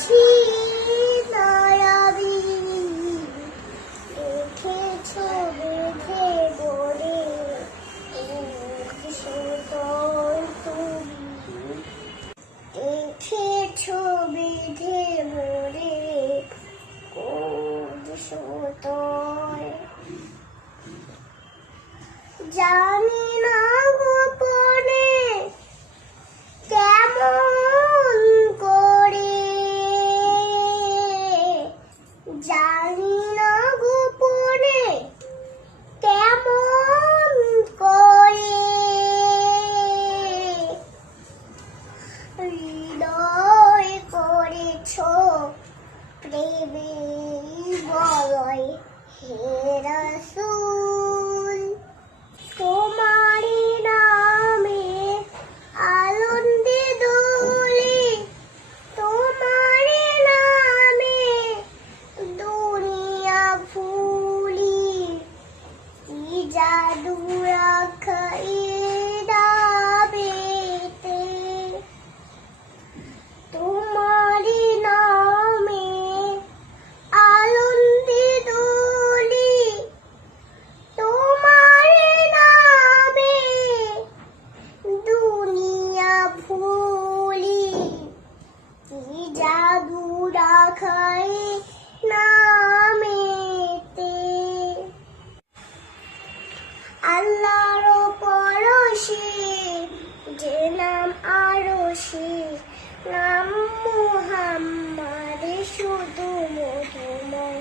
খুশি দয়াবি দেখেছো বেঁধে বলে সুতোয় তুমি দেখেছো বেঁধে বলে সুতোয় জানি না গোপনে কেমন করে জানি না গোপনে কেমন করে হৃদয় করেছো প্রেমের বলয় হে রাসূল তোমারি নামে আনন্দে দোলে তোমারি নামে দুনিয়া ভুলি কি জাদু রাখাই দাবেতে তোমারি নামে আনন্দে দোলে তোমারি নামে দুনিয়া ভুলি কি জাদু রাখাই নামেতে আল্লাহর পরশে যে নাম আরশে নাম মুহাম্মদ শুধু মধুময়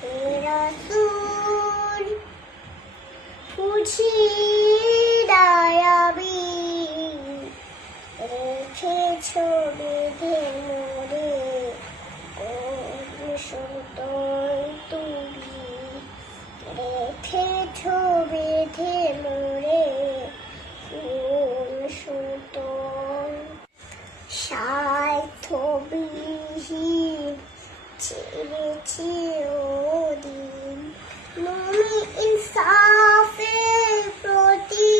হে রাসূল খুশি দয়াবি রেখেছো বেঁধে মোরে সুতোয় তুমি রেখেছো বেঁধে মোরে সুতোয় স্বার্থবিহীন ছেড়েছি ওদিন তুমি ইনসাফের প্রতি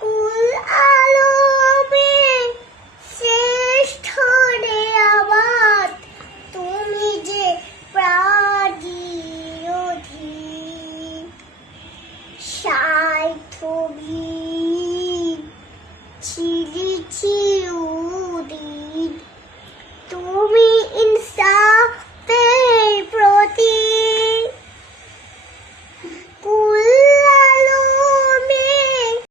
কুল আলমে শ্রেষ্ঠ নেয়ামত তুমি যে প্রাণীর স্বার্থবিহীন ছিলে